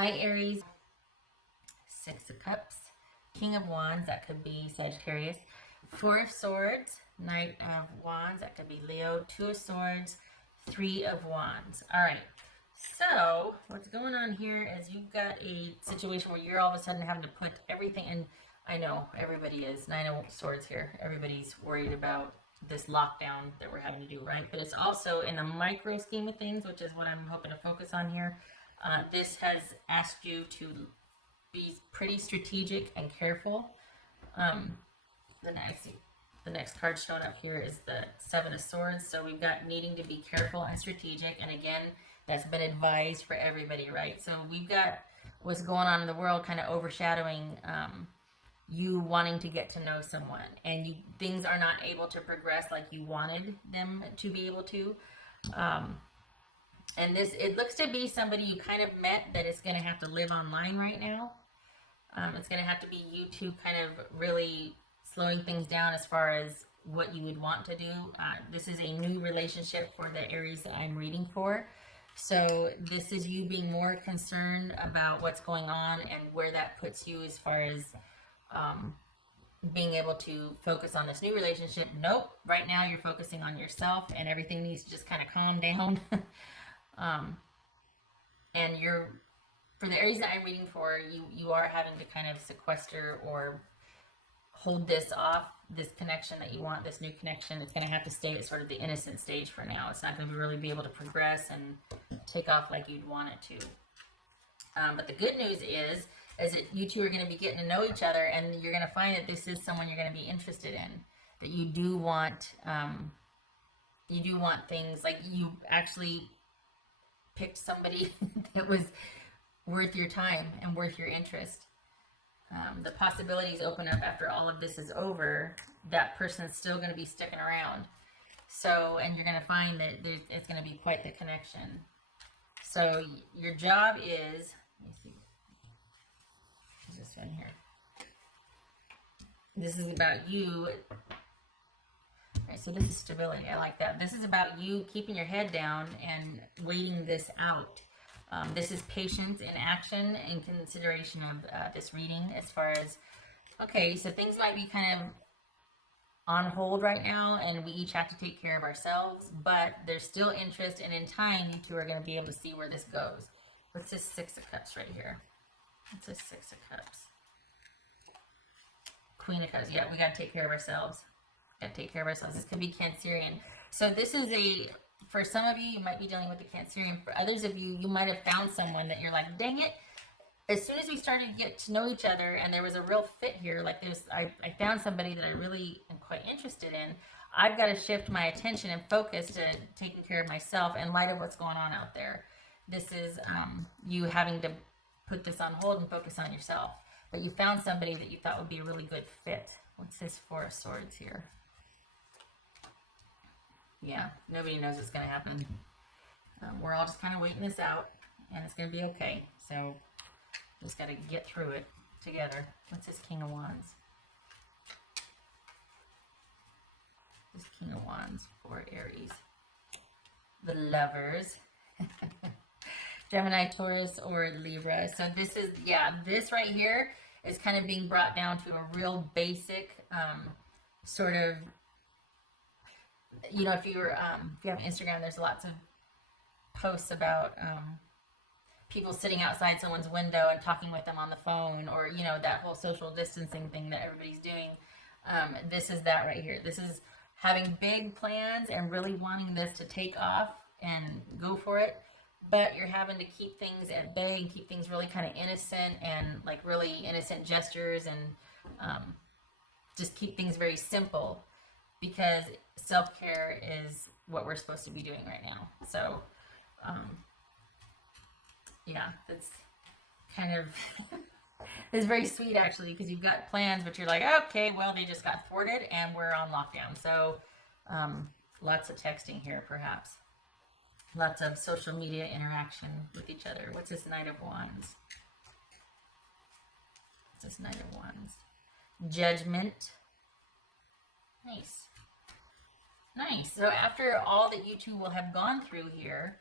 Hi Aries, Six of Cups, King of Wands, that could be Sagittarius, Four of Swords, Knight of Wands, that could be Leo, Two of Swords, Three of Wands. All right, so what's going on here is you've got a situation where you're all of a sudden having to put everything in. I know everybody is, Nine of Swords here, everybody's worried about this lockdown that we're having to do, right? But it's also in the micro scheme of things, which is what I'm hoping to focus on here. This has asked you to be pretty strategic and careful. The next card showing up here is the Seven of Swords. So we've got needing to be careful and strategic. And again, that's been advised for everybody, right? So we've got what's going on in the world kind of overshadowing you wanting to get to know someone. And things are not able to progress like you wanted them to be able to. And it looks to be somebody you kind of met that is going to have to live online right now. It's going to have to be you two kind of really slowing things down as far as what you would want to do. This is a new relationship for the Aries that I'm reading for. So this is you being more concerned about what's going on and where that puts you as far as being able to focus on this new relationship. Nope, right now you're focusing on yourself and everything needs to just kind of calm down. And for the Aries that I'm reading for, you are having to kind of sequester or hold this off, this connection that you want, this new connection. It's going to have to stay at sort of the innocent stage for now. It's not going to really be able to progress and take off like you'd want it to. But the good news is that you two are going to be getting to know each other, and you're going to find that this is someone you're going to be interested in. That you do want things like you actually picked somebody that was worth your time and worth your interest. The possibilities open up after all of this is over. That person's still going to be sticking around. So, and you're going to find that it's going to be quite the connection. So your job is, let me see, what's this one here? This is about you. Right, so this is stability. I like that. This is about you keeping your head down and waiting this out. This is patience in action in consideration of this reading as far as, okay, so things might be kind of on hold right now and we each have to take care of ourselves, but there's still interest, and in time you two are going to be able to see where this goes. What's this Six of Cups right here? What's this Six of Cups? Queen of Cups. Yeah, we got to take care of ourselves. Got to take care of ourselves. This could be Cancerian. So this is for some of you might be dealing with the Cancerian. For others of you, you might have found someone that you're like, dang it. As soon as we started to get to know each other and there was a real fit here, like I found somebody that I really am quite interested in. I've got to shift my attention and focus to taking care of myself in light of what's going on out there. This is you having to put this on hold and focus on yourself. But you found somebody that you thought would be a really good fit. What's this Four of Swords here? Yeah, nobody knows what's going to happen. We're all just kind of waiting this out, and it's going to be okay. So, just got to get through it together. What's this King of Wands? This King of Wands for Aries. The Lovers. Gemini, Taurus, or Libra. So this is, this right here is kind of being brought down to a real basic sort of, you know, if you have Instagram, there's lots of posts about people sitting outside someone's window and talking with them on the phone, or, you know, that whole social distancing thing that everybody's doing. This is that right here. This is having big plans and really wanting this to take off and go for it, but you're having to keep things at bay and keep things really kind of innocent and like really innocent gestures, and just keep things very simple, because self-care is what we're supposed to be doing right now. So, yeah, that's kind of, it's very sweet actually, because you've got plans, but you're like, okay, well, they just got thwarted and we're on lockdown. So, lots of texting here perhaps. Lots of social media interaction with each other. What's this Knight of Wands? What's this Knight of Wands? Judgment. Nice. Nice. So after all that you two will have gone through here,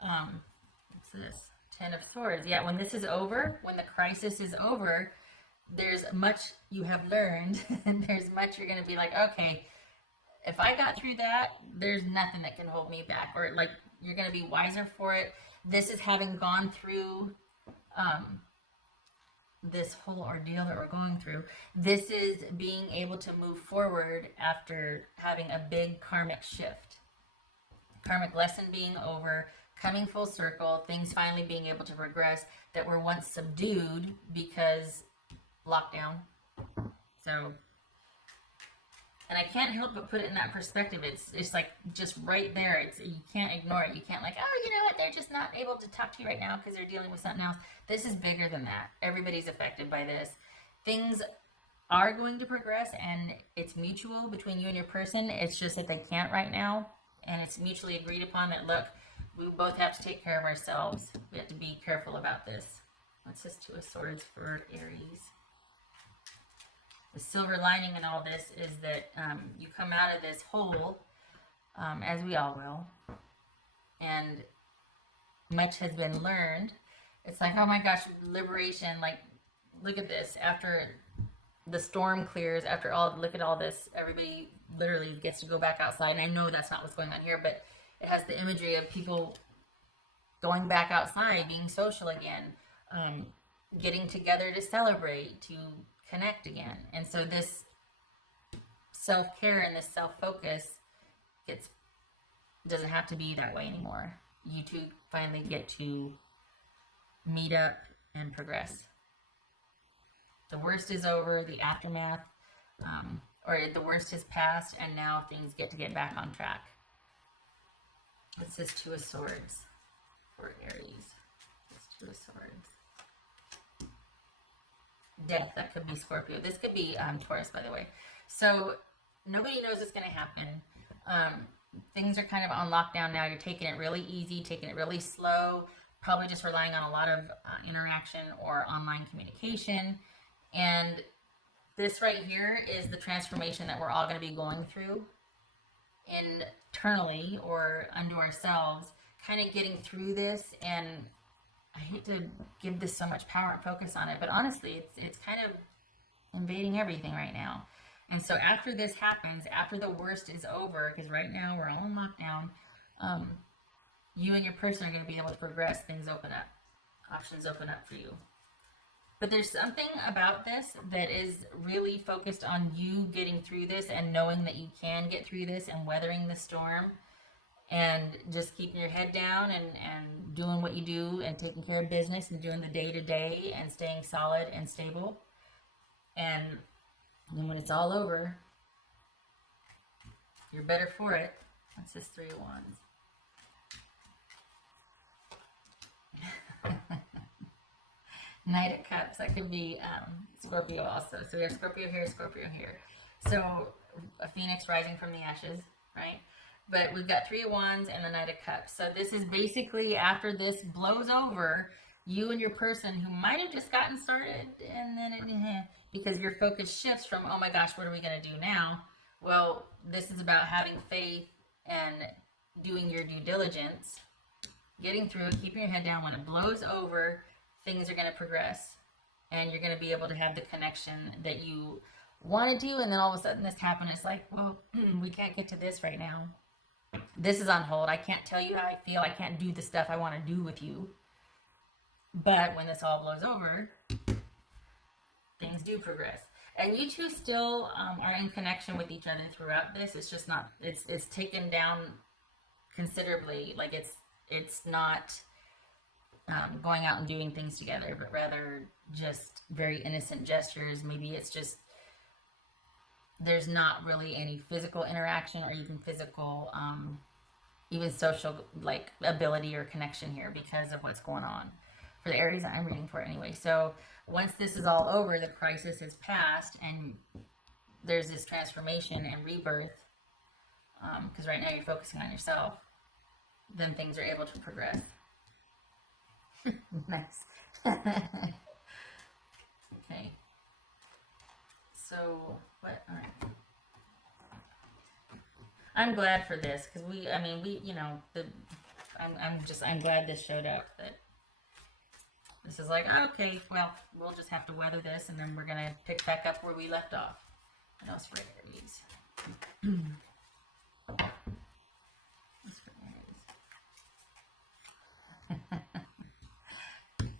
what's this? Ten of Swords. Yeah, when this is over, when the crisis is over, there's much you have learned, and there's much you're going to be like, okay, if I got through that, there's nothing that can hold me back. Or like, you're going to be wiser for it. This is having gone through this whole ordeal that we're going through. This is being able to move forward after having a big karmic shift. Karmic lesson being over, coming full circle, things finally being able to progress that were once subdued because lockdown. So, and I can't help but put it in that perspective. It's like just right there. You can't ignore it. You can't like, oh, you know what? They're just not able to talk to you right now because they're dealing with something else. This is bigger than that. Everybody's affected by this. Things are going to progress, and it's mutual between you and your person. It's just that they can't right now, and it's mutually agreed upon that, look, we both have to take care of ourselves. We have to be careful about this. What's this Two of Swords for Aries? The silver lining in all this is that you come out of this hole, as we all will, and much has been learned. It's like, oh my gosh, liberation. Like, look at this. After the storm clears, after all, look at all this. Everybody literally gets to go back outside. And I know that's not what's going on here, but it has the imagery of people going back outside, being social again, getting together to celebrate, to connect again. And so this self-care and this self-focus doesn't have to be that way anymore. You two finally get to meet up and progress. The worst is over, the aftermath, or the worst has passed, and now things get back on track. What's this Two of Swords for Aries? This Two of Swords. Death, that could be Scorpio. This could be Taurus, by the way. So nobody knows what's going to happen. Things are kind of on lockdown now. You're taking it really easy, taking it really slow, probably just relying on a lot of interaction or online communication. And this right here is the transformation that we're all going to be going through internally or unto ourselves, kind of getting through this. And I hate to give this so much power and focus on it, but honestly, it's kind of invading everything right now. And so after this happens, after the worst is over, because right now we're all in lockdown, you and your person are going to be able to progress. Things open up. Options open up for you. But there's something about this that is really focused on you getting through this and knowing that you can get through this and weathering the storm. And just keeping your head down and doing what you do and taking care of business and doing the day-to-day and staying solid and stable. And then when it's all over, you're better for it. That's this Three of Wands. Knight of Cups. That could be Scorpio also. So we have Scorpio here, Scorpio here. So a phoenix rising from the ashes, right? But we've got Three of Wands and the Knight of Cups. So this is basically after this blows over, you and your person who might have just gotten started, and then because your focus shifts from, oh my gosh, what are we going to do now? Well, this is about having faith and doing your due diligence, getting through it, keeping your head down. When it blows over, things are going to progress, and you're going to be able to have the connection that you wanted to, and then all of a sudden this happened. It's like, well, we can't get to this right now. This is on hold. I can't tell you how I feel. I can't do the stuff I want to do with you. But when this all blows over, things do progress. And you two still are in connection with each other throughout this. It's just not, it's taken down considerably. Like it's not going out and doing things together, but rather just very innocent gestures. Maybe it's just, there's not really any physical interaction or even physical, even social like ability or connection here because of what's going on. For the Aries I'm reading for anyway. So once this is all over, the crisis has passed and there's this transformation and rebirth, because right now you're focusing on yourself, then things are able to progress. Nice. Okay. So, what? All right. I'm glad for this because I'm glad this showed up. That This is like, okay, well, we'll just have to weather this, and then we're going to pick back up where we left off. What else for Aries? What's for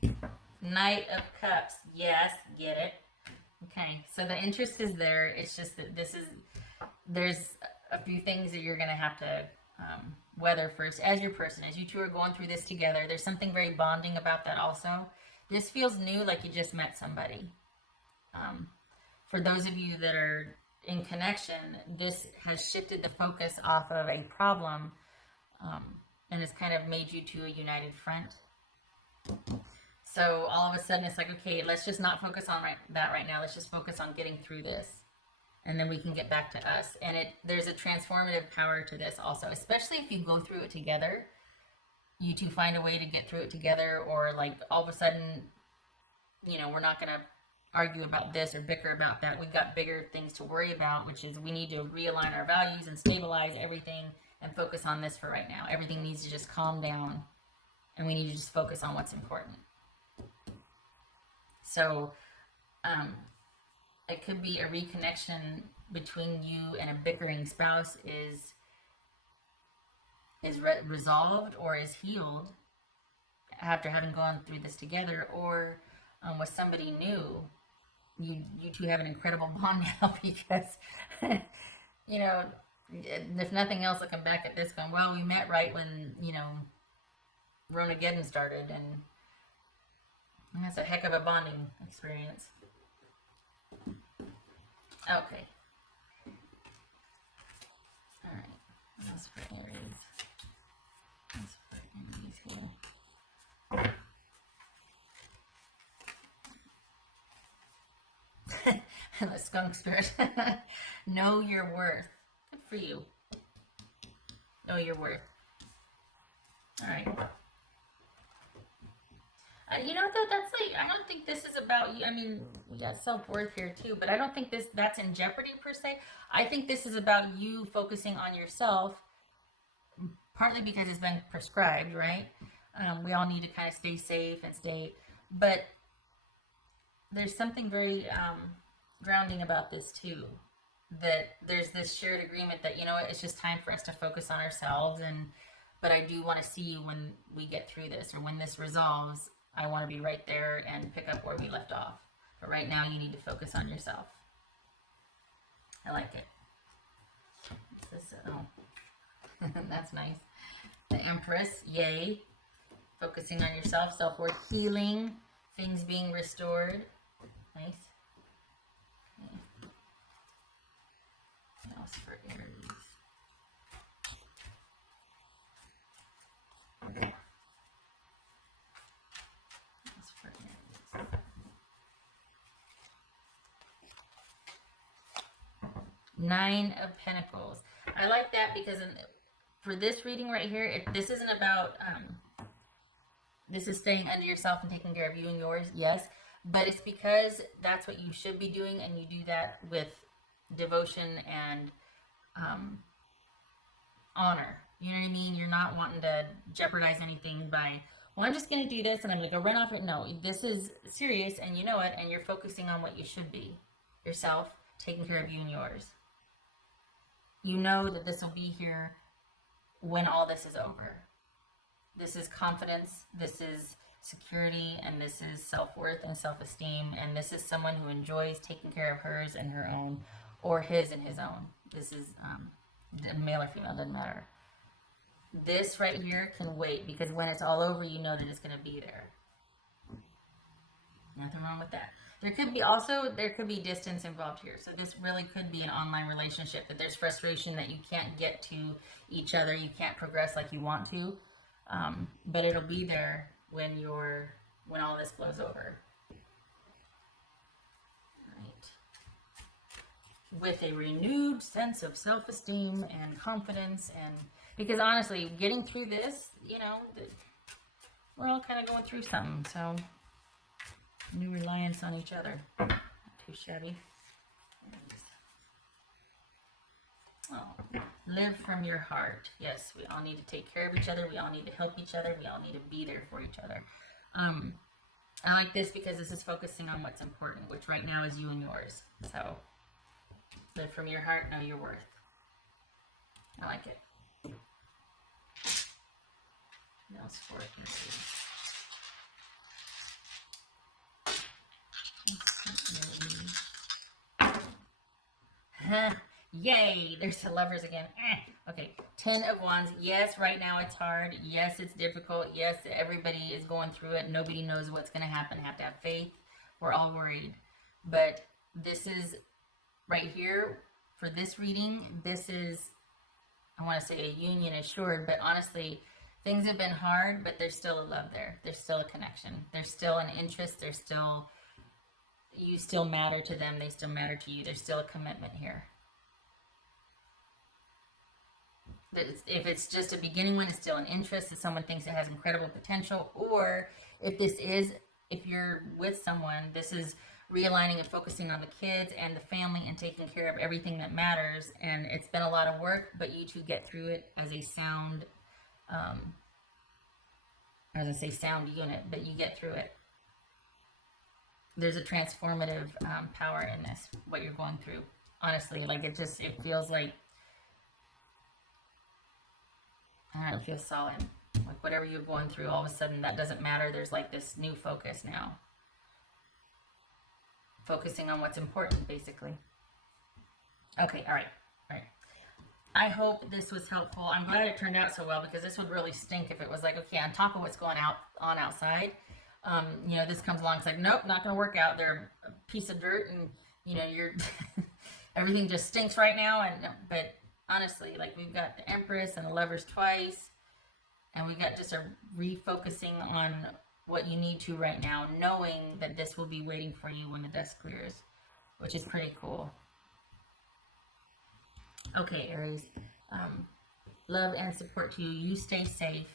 Aries? Knight of Cups. Yes, get it. Okay, so the interest is there. It's just that there's a few things that you're going to have to weather first as your person. As you two are going through this together, there's something very bonding about that also. This feels new, like you just met somebody. For those of you that are in connection, this has shifted the focus off of a problem and has kind of made you two a united front. So all of a sudden it's like, okay, let's just not focus on that right now. Let's just focus on getting through this. And then we can get back to us. And there's a transformative power to this also, especially if you go through it together. You two find a way to get through it together, or like all of a sudden, you know, we're not going to argue about this or bicker about that. We've got bigger things to worry about, which is we need to realign our values and stabilize everything and focus on this for right now. Everything needs to just calm down, and we need to just focus on what's important. So, it could be a reconnection between you and a bickering spouse is resolved or is healed after having gone through this together, or with somebody new. You two have an incredible bond now because, you know, if nothing else, looking back at this going, well, we met right when, you know, Ronageddon started, and that's a heck of a bonding experience. Okay. Alright. That's for Aries. That's for Aries here. The skunk spirit. Know your worth. Good for you. Know your worth. Alright. You know, that's like, I don't think this is about you. I mean, we got self-worth here too, but I don't think that's in jeopardy per se. I think this is about you focusing on yourself, partly because it's been prescribed, right? We all need to kind of stay safe and but there's something very grounding about this too, that there's this shared agreement that, you know what, it's just time for us to focus on ourselves, but I do want to see you when we get through this, or when this resolves. I want to be right there and pick up where we left off. But right now, you need to focus on yourself. I like it. Oh, that's nice. The Empress, yay. Focusing on yourself, self-worth, healing, things being restored. Nice. Okay. What else for Aries? 9 of Pentacles. I like that because for this reading right here, this isn't about, this is staying under yourself and taking care of you and yours, yes, but it's because that's what you should be doing, and you do that with devotion and honor. You know what I mean? You're not wanting to jeopardize anything by, well, I'm just going to do this and I'm going to go run off it. No, this is serious, and you know it, and you're focusing on what you should be. Yourself, taking care of you and yours. You know that this will be here when all this is over. This is confidence, this is security, and this is self-worth and self-esteem, and this is someone who enjoys taking care of hers and her own, or his and his own. This is male or female, doesn't matter. This right here can wait, because when it's all over, you know that it's going to be there. Nothing wrong with that. There could be distance involved here. So this really could be an online relationship, that there's frustration that you can't get to each other. You can't progress like you want to. But it'll be there when all this blows over. Right. With a renewed sense of self-esteem and confidence, and because honestly, getting through this, you know, we're all kind of going through something, so new reliance on each other. Not too shabby. Oh, live from your heart. Yes, we all need to take care of each other. We all need to help each other. We all need to be there for each other. I like this because this is focusing on what's important, which right now is you and yours. So, live from your heart, know your worth. I like it. What else for Aries? Yay! There's the Lovers again. Okay, 10 of Wands. Yes, right now it's hard. Yes, it's difficult. Yes, everybody is going through it. Nobody knows what's going to happen. Have to have faith. We're all worried. But this is, right here, for this reading, this is, I want to say a union assured, but honestly, things have been hard, but there's still a love there. There's still a connection. There's still an interest. There's still, you still matter to them. They still matter to you. There's still a commitment here. If it's just a beginning one, it's still an interest. If someone thinks it has incredible potential, or if you're with someone, this is realigning and focusing on the kids and the family and taking care of everything that matters. And it's been a lot of work, but you two get through it as a sound, I was going to say sound unit, but you get through it. There's a transformative power in this, what you're going through. Honestly, like it feels like, I don't know, it feels solid. Like whatever you're going through, all of a sudden that doesn't matter. There's like this new focus now. Focusing on what's important, basically. Okay, all right. I hope this was helpful. I'm glad it turned out so well, because this would really stink if it was like, okay, on top of what's going on outside, you know, this comes along, it's like, nope, not going to work out. They're a piece of dirt, and, you know, you're, everything just stinks right now, but honestly, like we've got the Empress and the Lovers twice, and we got just a refocusing on what you need to right now, knowing that this will be waiting for you when the dust clears, which is pretty cool. Okay, Aries, love and support to you. You stay safe.